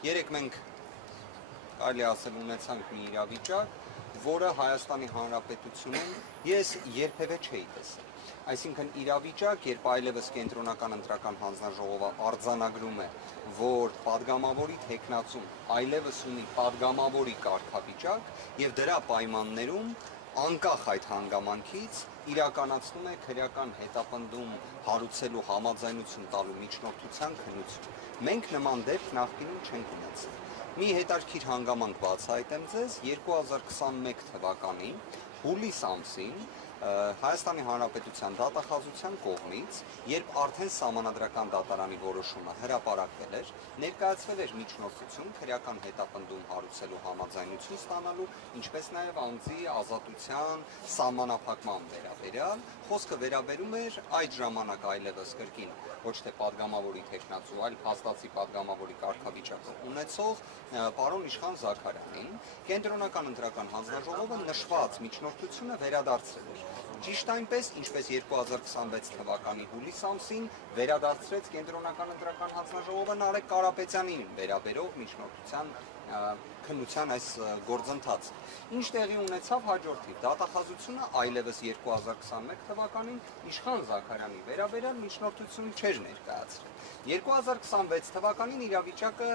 Երեք մենք կարելի ասել ունեցանք մի իրավիճակ, որը Հայաստանի Հանրապետությունում ես երբևէ չէի տեսել։ Այսինքն իրավիճակ, երբ այլևս կենտրոնական ընտրական հանձնաժողովը արձանագրում է, որ падգամավորի թեկնածուն այլևս ունի падգամավորի կարգավիճակ եւ դրա պայմաններում անկախ այդ հանգամանքից իրականացնում է քրեական հետապնդում հարուցելու համաձայնություն տալու միջնորդության քննություն։ Մենք նման դեպք նախկինում չենք ունեցել։ Մի հետաքրքիր հանգամանք բացահայտեմ ձեզ 2021 թվականի հուլիս ամսին Հայաստանի Հանրապետության դատախազության կողմից, երբ արդեն Սահմանադրական դատարանի որոշումը հրապարակվել էր, ներկայացվել էր միջնորդություն քրեական հետապնդում հարուցելու համաձայնություն ստանալու, ինչպես նաև անձի ազատության սահմանափակման վերաբերյալ, խոսքը վերաբերում էր այդ ժամանակ այլևս կրկին ոչ թե падգամավորի թեկնածու, այլ փաստացի падգամավորի կարգավիճակը ունեցող պարոն Իշխան Զաքարյանին, կենտրոնական ընտրական հանձնաժողովը նշված միջնորդությունը վերադարձրել էր։ Ճիշտ այնպես, ինչպես 2026 թվականի հուլիս ամսին վերադարձրեց կենտրոնական ընտրական հանձնաժողովը Նարեկ Կարապետյանին վերաբերող միջնորդության քննության այս գործընթացը։ Ինչ տեղի ունեցավ հաջորդիվ դատախազությունը այլևս 2021 թվականին Իշխան Զաքարյանի վերաբերյալ միջնորդություն չէր ներկայացրել։ 2026 թվականին իրավիճակը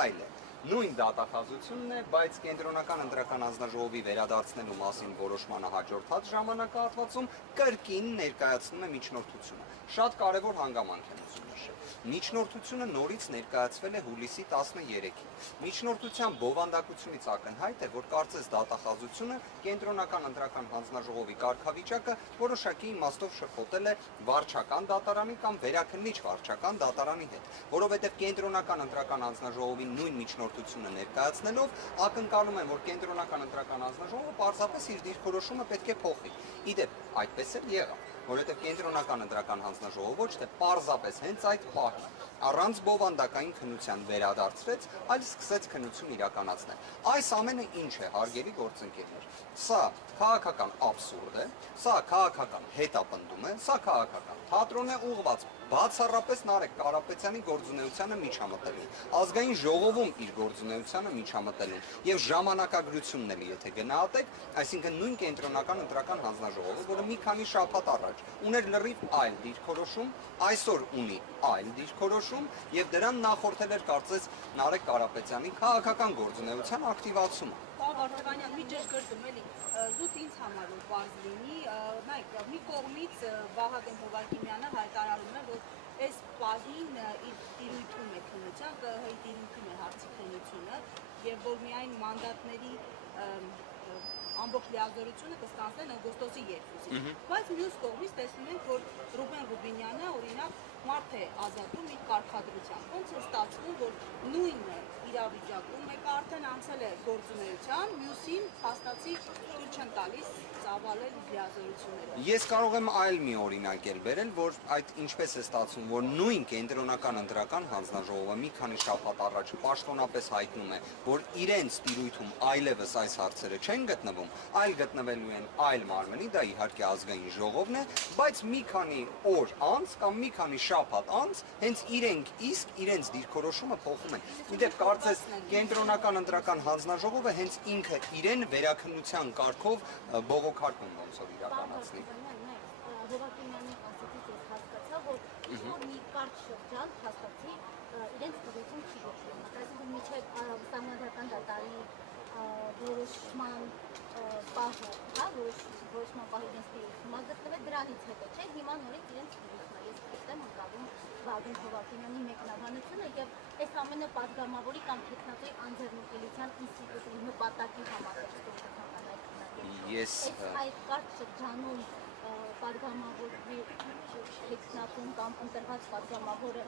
այլ է։ Նույն դատախազությունն է, բայց կենտրոնական ընտրական հանձնաժողովի վերադարձնելու մասին որոշմանը հաջորդած ժամանակահատվածում կրկին ներկայացնում է միջնորդությունը։ Շատ կարևոր հանգամանք եմ ուզում նշել։ Միջնորդությունը նորից ներկայացվել է հուլիսի 13-ին։ Միջնորդության բովանդակությունից ակնհայտ է, որ կարծես դատախազությունը կենտրոնական ընտրական հանձնաժողովի կարգավիճակը որոշակի իմաստով շփոթել է վարչական դատարանի կամ վերաքննիչ վարչական դատարանի հետ, որովհետև կենտրոնական ընտրական հանձնաժողովի նույն միջնորդությունը ներկայացնելով ակնկալում են, որ կենտրոնական ընտրական հանձնաժողովը պարզապես իր դիրքորոշումը պետք է փոխի։ Իդեպ այդպես էլ եղավ, որովհետև կենտրոնական ընտրական հանձնաժողովը ոչ թե պարզապես հենց այդ պահին առանց բովանդակային քննության վերադարձրեց, այլ սկսեց քննություն իրականացնել։ Այս ամենը ինչ է, հարգելի գործընկերներ։ Սա քաղաքական աբսուրդ է, սա քաղաքական հետապնդում է, սա քաղաքական թատրոն է ուղղված բացառապես Նարեկ Կարապետյանի գործունեությանը միջամտելուն, ազգային ժողովում իր գործունեությանը միջամտելուն եւ ժամանակագրությունն էլ եթե գնահատեք, այսինքն նույն կենտրոնական ընտրական հանձնաժողովը, որը մի քանի շաբաթ առաջ ուներ լրիվ այլ դիրքորոշում, այսօր ունի այլ դիրքորոշում եւ դրան նախորդել էր կարծես Նարեկ Կարապետյանի քաղաքական գործունեության ակտիվացումը։ Պարոն Վարդանյան, մի ճշգրտում էլի, զուտ ինձ համար որ բարձ լինի, նայեք, մի կողմից Վահագն Հովակիմյանը հայտարարում է, որ այս պահին իր տիրույթում է քննության, ԿՀ-ի տիրույթում է հարցի քննությունը եւ որ միայն մանդատների ամբողջ լիազորությունը կստանձնեն օգոստոսի 2-ին։ Բայց մյուս կողմից տեսնում ենք, որ Ռուբեն Ռուբինյանը օրինակ մարդ է ազատում իր կարգադրությամբ։ Ոնց է ստացվում, որ նույն իրավիճակում մեկը արդեն անցել է գործունեության, մյուսին փաստացի թույլ չեն տալիս ծավալել լիազորությունները։ Ես կարող եմ այլ մի օրինակ էլ բերել, որ այդ ինչպես է ստացվում, որ նույն կենտրոնական ընտրական հանձնաժողովը մի քանի շաբաթ առաջ պաշտոնապես հայտնում է, որ իրենց տիրույթում այլևս այս հարցերը չեն գտնվում, այլ գտնվելու են այլ մարմնի, դա իհարկե ազգային ժողովն է, բայց մի քանի օր անց կամ մի քանի շաբաթ անց հենց իրենք իսկ իրենց դիրքորոշումը փոխում են։ Իդեպ կարծես կենտրոնական ընտրական հանձնաժողովը հենց ինքը իրեն վերաքննության կարգով բողոքարկում ոնց որ իրականացնի։ Հովակիմյանի ասացից ես հասկացա, որ մի կարճ շրջան փաստացի իրենց տիրույթում չի գործում։ Այսինքն միջև Սահմանադրական դատարանի որոշման պահը, հա, որոշման պահը իրենց տիրույթում գտնվել դրանից հետո չէ, հիմա նորից իրենց տիրույթն է։ Ես այստեղ ընկալում Վահագն Հովակիմյանի մեկնաբանությունը եւ այս ամենը падգամավորի կամ տեխնատոյի անձեռնունկելիության ինստիտուտի նպատակի համար է ստորագրական Ես այդ կարճ շրջանում падգամավորի տեխնատոն կամ ընտրված падգամավորը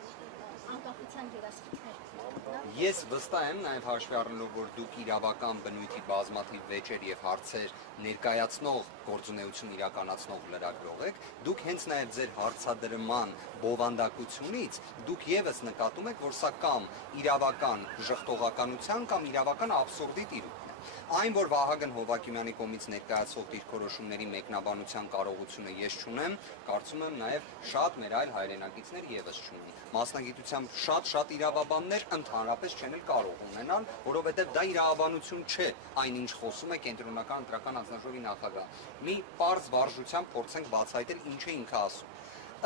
անկախության երաշխիքներ։ Ես վստահ եմ նաև հաշվի առնելով, որ դուք իրավական բնույթի բազմաթիվ վեճեր եւ հարցեր ներկայացնող գործունեություն իրականացնող լրագրող եք, դուք հենց նաև ձեր հարցադրման բովանդակությունից դուք եւս նկատում եք, որ սա կամ իրավական ժխտողականության կամ իրավական աբսուրդի տիրույթն է։ Այն, որ Վահագն Հովակիմյանի կողմից ներկայացվող դիրքորոշումների մեկնաբանության կարողությունը ես չունեմ, կարծում եմ նաև շատ մեր այլ հայրենակիցներ եւս չունեն։ Մասնագիտությամբ շատ իրավաբաններ ընդհանրապես չեն էլ կարող ունենալ, որովհետև դա իրավաբանություն չէ, այնինչ խոսում է կենտրոնական ընտրական հանձնաժողովի նախագահ։ Մի պարզ վարժությամբ փորձենք բացահայտել ինչ է ինքը ասում։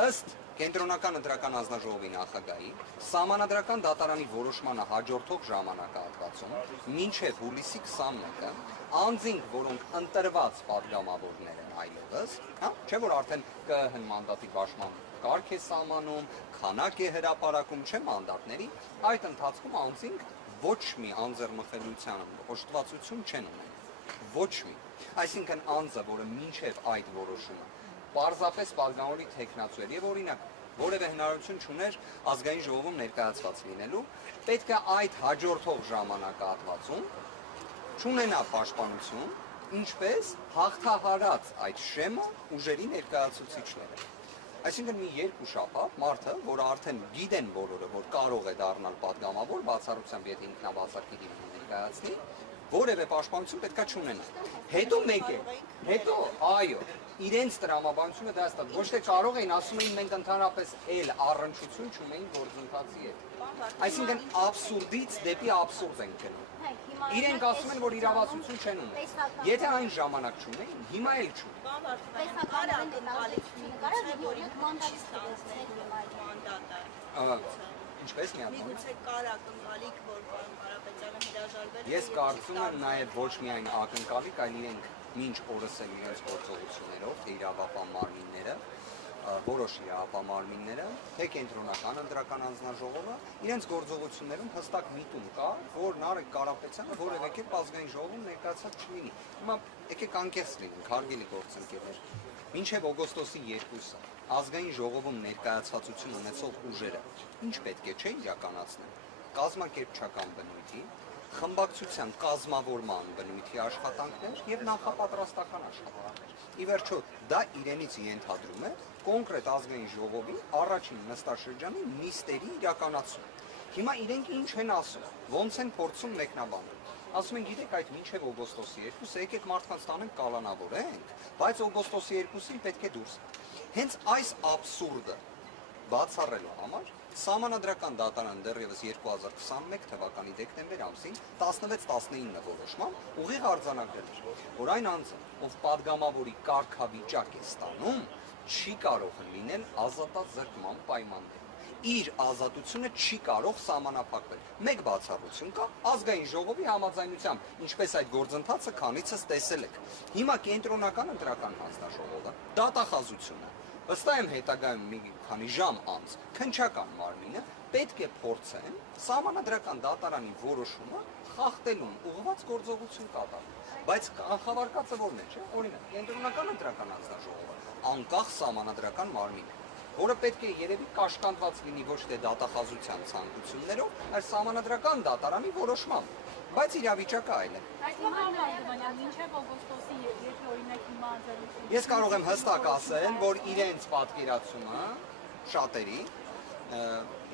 Ըստ Կենտրոնական ընտրական հանձնաժողովի նախագահի Սահմանադրական դատարանի որոշմանը հաջորդող ժամանակահատվածում մինչև հուլիսի 21-ը անձինք, որոնք ընտրված պատգամավորներ են այլևս, չէ՞ որ արդեն ԿԸՀ մանդատի պաշտպան կարգ է սահմանում, քանակ է հրապարակում, չէ՞ մանդատների, այդ ընթացքում անձինք ոչ մի անձեռնմխելիության օժտվածություն չեն ունենում։ Ոչ մի։ Այսինքն անձը, որը մինչև այդ որոշումը պարզապես պատգամավորի թեկնածու էր եւ օրինակ որևէ հնարավորություն չուներ ազգային ժողովում ներկայացված լինելու, պետք է այդ հաջորդող ժամանակահատվածում չունենա պաշտպանություն, ինչպես հաղթահարած այդ շեմը ուժերի ներկայացուցիչները։ Այսինքն մի երկու շաբաթ մարդը, որը արդեն գիտեն բոլորը, որ կարող է դառնալ պատգամավոր, բացառությամբ եթե ինքնաբացարկի դիմում ներկայացնի, որևէ պաշտպանություն պետքա չունենա։ Հետո մեկ է, հետո այո, իրենց տրամաբանությունը դա ստա, ոչ թե կարող էին, ասում էին մենք ընդհանրապես էլ առնչություն չունեին գործընթացի հետ։ Այսինքն աբսուրդից դեպի աբսուրդ են գնում։ Իրենք ասում են, որ իրավասություն չեն ունել։ Եթե այն ժամանակ չունեին, հիմա էլ չունեն։ Ինչպես միացան։ Միգուցե կար ակնկալիք, որ պարոն Կարապետյանը հրաժարվել է։ Ես կարծում եմ նաև ոչ միայն ակնկալիք, այլ իրենք մինչ օրս էլ իրենց գործողություններով, թե իրավապահ մարմինները, որոշ իրավապահ մարմինները, թե կենտրոնական ընտրական հանձնաժողովը, իրենց գործողություններում հստակ միտում կա, որ Նարեկ Կարապետյանը որևէ կերպ ազգային ժողովում ներկայացած չլինի։ Հիմա եկեք անկեղծ լինենք, հարգելի գործընկերներ։ Մինչև օգոստոսի 2-ը ազգային ժողովում ներկայացվածություն ունեցող ուժերը ինչ պետք է չէ իրականացնել։ Կազմակերպչական բնույթի, խմբակցության կազմավորման բնույթի աշխատանքներ եւ նախապատրաստական աշխատանքներ։ Ի վերջո, դա իրենից ենթադրում է կոնկրետ ազգային ժողովի առաջին նստաշրջանի նիստերի իրականացում։ Հիմա իրենք ինչ են ասում, ոնց են փորձում մեկնաբանել։ Ասում են, գիտեք, այդ մինչև օգոստոսի 2-ը եկեք մարդկանց տանենք կալանավորենք, բայց օգոստոսի 2-ին պետք է դուրս։ Հենց այս աբսուրդը բացառելու համար Սահմանադրական դատարանը դեռևս 2021 թվականի դեկտեմբեր ամսին 16-19 որոշմամբ ուղիղ արձանագրել էր, որ այն անձը, ով պատգամավորի կարգավիճակ է ստանում, չի կարող լինել ազատած զրկման պայմաններում։ Իր ազատությունը չի կարող սահմանափակվել։ Մեկ բացառություն կա ազգային ժողովի համաձայնությամբ, ինչպես այդ գործընթացը քանիցս տեսել եք։ Հիմա կենտրոնական ընտրական հանձնաժողովը դատախազությունը ըստ եմ հետագայում մի քանի ժամ անց քննչական մարմինը պետք է փորձեն սահմանադրական դատարանի որոշումը խախտելուն ուղղված գործողություն կատարել։ Բայց կանխավարկածը որն է, չէ՞, օրինակ, կենտրոնական ընտրական հանձնաժողովը անկախ սահմանադրական մարմին է, որը պետք է երևի կաշկանդված լինի ոչ թե դատախազության ցանկություններով, այլ սահմանադրական դատարանի որոշմամբ, բայց իրավիճակը այլ է։ Մինչև օգոստոսի 2-ը օրինակ հիմա անձեռնություն։ Ես կարող եմ հստակ ասել, որ իրենց պատկերացումը շատերի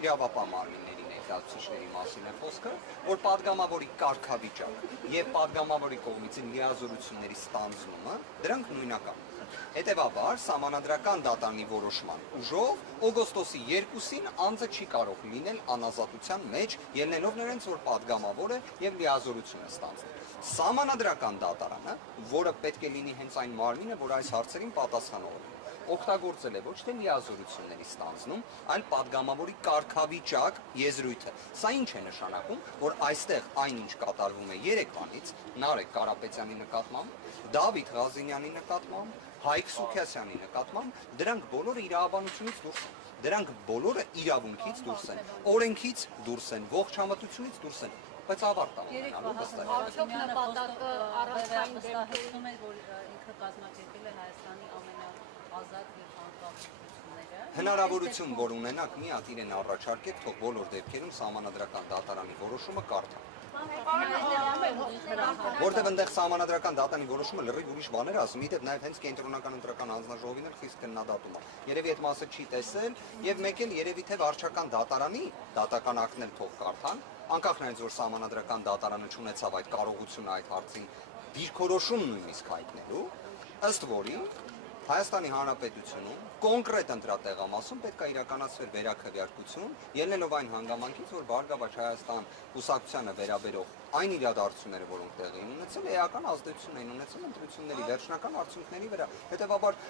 իրավապահ մարմինների ներկայացուցիչների մասին է խոսքը, որ պատգամավորի կարգավիճակը եւ պատգամավորի կողմից լիազորությունների ստանձնումը դրանք նույնական են։ Հետևաբար, սահմանադրական դատարանի որոշման ուժով օգոստոսի 2-ին անձը չի կարող լինել անազատության մեջ, ելնելով նրանց, որ պատգամավոր է եւ լիազորություն է ստանձնել։ Սահմանադրական դատարանը, որը պետք է լինի հենց այն մարմինը, որ այս հարցերին պատասխանող է, օգտագործել է ոչ թե լիազորությունների ստանձնում, այլ պատգամավորի կարգավիճակ եզրույթը։ Սա ինչ է նշանակում, որ այստեղ այնինչ կատարվում է երեկվանից Նարեկ Կարապետյանի նկատմամբ, Դավիթ Ղազինյանի նկատմամբ, Հայկ Սուքիասյանի նկատմամբ, դրանք բոլորը իրավաբանությունից դուրս են, դրանք բոլորը իրավունքից դուրս են, օրենքից դուրս են, ողջ համատությունից դուրս են, բայց ավարտ ունենալու վստահ։ Արդյոք նպատակը առանցքային վստահեցնում է, որ ինքը կազմակերպել է Հայաստանի ամենաազատ եւ անկախ ընտրությունները։ Հնարավորություն, որ ունենաք մի հատ իրեն առաջարկեք, թող բոլոր դեպքերում սահմանադրական դատարանի որոշումը կարդա։ Որտեղ այնտեղ սահմանադրական դատանի որոշումը լրիվ ուրիշ բաներ ասում, իդեպ նաև հենց կենտրոնական ընտրական հանձնաժողովին էլ խիստ քննադատում է։ Երևի այդ մասը չի տեսել, եւ մեկ էլ երևի թե վարչական դատարանի դատական ակտներ թող կարդան, անկախ նրանից որ սահմանադրական դատարանը չունեցավ այդ կարողությունը այդ հարցին դիրքորոշում նույնիսկ հայտնելու, ըստ որի Հայաստանի Հանրապետությունում կոնկրետ ընտրատեղամասում պետք է իրականացվեր վերաքվեարկություն, ելնելով այն հանգամանքից, որ Բարգավաճ Հայաստան կուսակցությանը վերաբերող այն իրադարձությունները, որոնք տեղի են ունեցել, էական ազդեցություն են ունեցել ընտրությունների վերջնական արդյունքների վրա։ Հետևաբար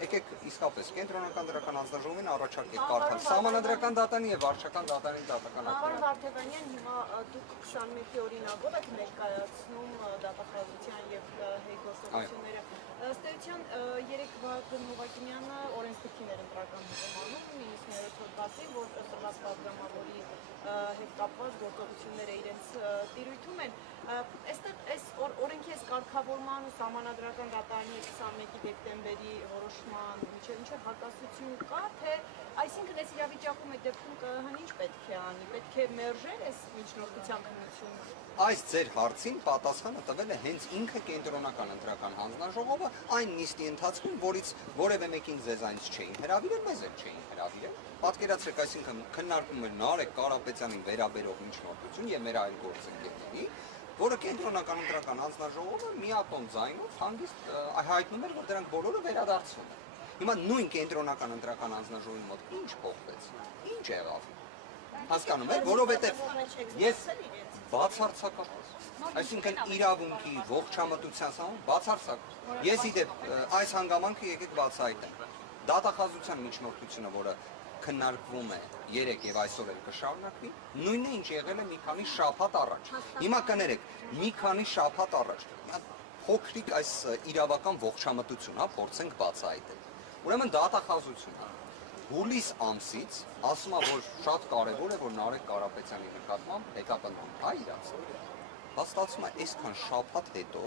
եկեք իսկապես կենտրոնական դրական հանձնաժողովին առաջարկեք կարդալ սահմանադրական դատանի եւ վարչական դատանի դատական ակտները։ Պարոն Վարդևանյան, հիմա դուք 21-ի օրինակով եք ներկայացնում դատախազության եւ հեգոստությունները։ Ըստ էության երեք Վահագն Հովակիմյանը օրենսգրքին էր ընտրական հոկոմանում 90-րդ հոդվածի, որ ընտրված պատգամավորի հետ կապված գործողությունները իրենց տիրույթում են։ Այստեղ այս օրենքի այս կարգավորման ու սահմանադրական դատարանի 21-ի դեկտեմբերի որոշման միջև ինչ հակասություն կա, թե այսինքն այս իրավիճակում այդ դեպքում ԿՀ-ն ինչ պետք է անի, պետք է մերժել այս միջնորդության քննությունը։ Այս ձեր հարցին պատասխանը տվել է հենց ինքը կենտրոնական ընտրական հանձնաժողովը այն նիստի ընթացքում, որից որևէ մեկին ձեզանից չէին հրավիրել, մեզ էլ չէին հրավիրել։ Պատկերացրեք, այսինքն քննարկում էր Նարեկ Կարապետյանին վերաբերող միջնորդություն եւ մեր այլ գործընկերների, որը կենտրոնական ընտրական հանձնաժողովը միատոն ձայնով հանգիստ հայտնում էր, որ դրանք բոլորը վերադարձվում են։ Հիմա նույն կենտրոնական ընտրական հանձնաժողովի մոտ ինչ փոխվեց, ինչ եղավ։ Հասկանում եք, որովհետեւ ես բացարձակապես, այսինքն իրավունքի ողջամտության սահման բացարձակ։ Ես իդեպ այս հանգամանքը եկեք բացահայտեմ։ Դատախազության միջնորդությունը, որը քննարկվում է 3 եւ այսօր էլ կշարունակվի, նույնն է ինչ եղել է մի քանի շաբաթ առաջ։ Հիմա կներեք, մի քանի շաբաթ առաջ փոքրիկ այս իրավական ողջամտություն, հա, փորձենք բացահայտել։ Ուրեմն դատախազությունը հուլիս ամսից ասում է, որ շատ կարևոր է, որ Նարեկ Կարապետյանի նկատմամբ հետապնդում, հա, իրացել։ Հաստատվում է այսքան շաբաթ հետո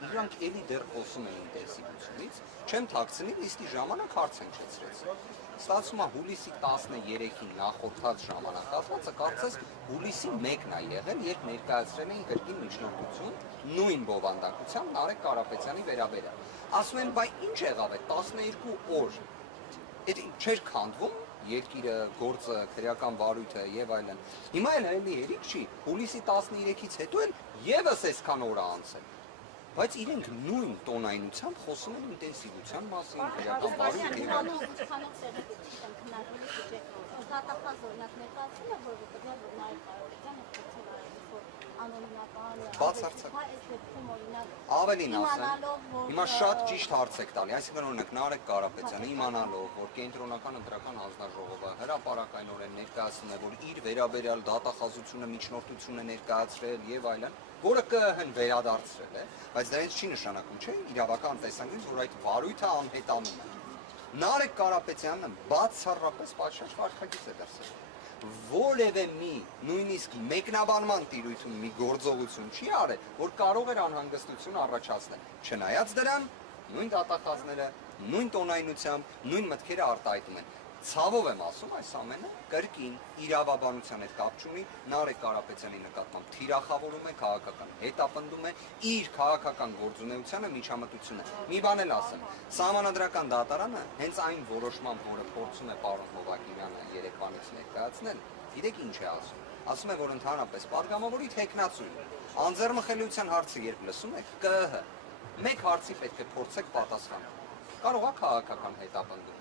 իրանք էլի դեռ խոսում են ինտենսիվությունից, չեմ թաքցնի, լիստի ժամանակ հարց են չեցրեցին։ Ստացվում է հուլիսի 13-ին նախորդած ժամանակահատվածը կարծես հուլիսի 1-ն է եղել, երբ ներկայացրել էին կրկին միջնորդություն նույն բովանդակությամբ Նարեկ Կարապետյանի վերաբերյալ։ Ասում են, բայ ինչ եղավ է 12 օր։ Այդ չէր քանդվում երկիրը, գործը, քրեական վարույթը եւ այլն։ Հիմա էլ էլի երիկ չի, հուլիսի 13-ից հետո էլ եւս այսքան օր է անցել։ Բայց իրենք նույն տոնայնությամբ խոսում են ինտենսիվության մասին, քրեական վարույթի Ավելին ասեմ, հիմա շատ ճիշտ հարց եք տալի, այսինքն օրինակ Նարեկ Կարապետյանը իմանալով, որ կենտրոնական ընտրական հանձնաժողովը հրապարակայնորեն ներկայացնում է, որ իր վերաբերյալ դատախազությունը միջնորդություն է ներկայացրել եւ այլն, որը ԿՀ-ն վերադարձրել է, բայց դա չի նշանակում, չէ՞, իրավական տեսանկյունից, որ այդ վարույթը անհետանում է։ Նարեկ Կարապետյանը բացառապես պատշաճ վարքագիծ է դրսել։ Որևէ մի նույնիսկ մեկնաբանման տիրույթում մի գործողություն չի արել, որ կարող էր անհանգստություն առաջացնել։ Չնայած դրան, նույն դատախազները, նույն տոնայնությամբ, նույն մտքերը արտահայտում են։ Ցավով եմ ասում, այս ամենը կրկին իրավաբանության հետ կապ չունի, Նարեկ Կարապետյանի նկատմամբ թիրախավորում է, քաղաքական հետապնդում է, իր քաղաքական գործունեությանը միջամտություն է։ Մի բան էլ ասեմ, սահմանադրական դատարանը հենց այն որոշմամբ, որը փորձում է պարոն Հովակիմյանը երեկվանից ներկայացնել, գիտեք ինչ է ասում։ Ասում է, որ ընդհանրապես պատգամավորի թեկնածուն, անձեռնխելիության հարցը երբ լսում եք, ԿՀ, մեկ հարցի պետք է փորձեք պատասխանել։ Կարող է քաղաքական հետապնդում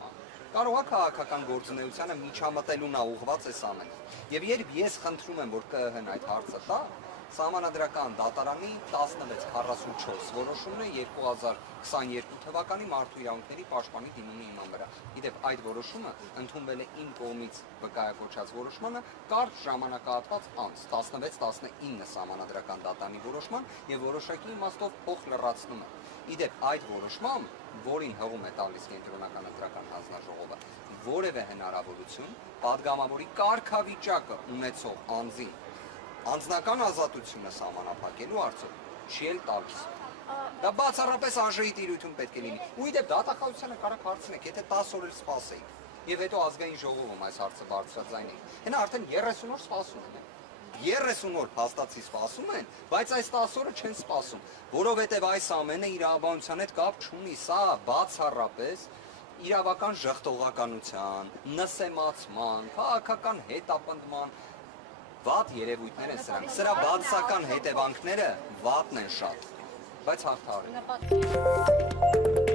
կարող է քաղաքական գործունեությանը միջամտելուն ուղղված այս ամենը։ Եվ երբ ես խնդրում եմ, որ ԿՀ-ն այդ հարցը տա, Սահմանադրական դատարանի 1644 որոշումն է 2022 թվականի Մարդու իրավունքների պաշտպանի դիմումի հիման վրա։ Իդեպ այդ որոշումը ընդունվել է իմ կողմից վկայակոչած որոշմանը կարճ ժամանակահատված անց 16-19 Սահմանադրական դատարանի որոշման եւ որոշակի իմաստով փոխ լրացնում է։ Իդեպ այդ որոշմամբ, որին հղում է տալիս կենտրոնական ընտրական հանձնաժողովը, որևէ հնարավորություն падգամավորի կարգավիճակը ունեցող անձին անձնական ազատությունը սահմանափակելու արդյոք չի էլ տալիս։ Դա բացառապես արժեի տիրույթում պետք է լինի։ Ու իդեպ դատախազությանը կարող հարցնեք, եթե 10 օր էլ սպասեիք, եւ հետո ազգային ժողովում այս հարցը բարձրաձայնեիք, հենա արդեն 30 օր սպասում են։ 30 օր փաստացի սպասում են, բայց այս 10 օրը չեն սպասում, որովհետև այս ամենը իրավաբանության հետ կապ չունի, սա բացառապես իրավական ժխտողականության, նսեմացման, քաղաքական հետապնդման վատ երևույթներ են սրանք։ Սրա բացասական հետևանքները վատն են շատ, բայց հաղթահարել։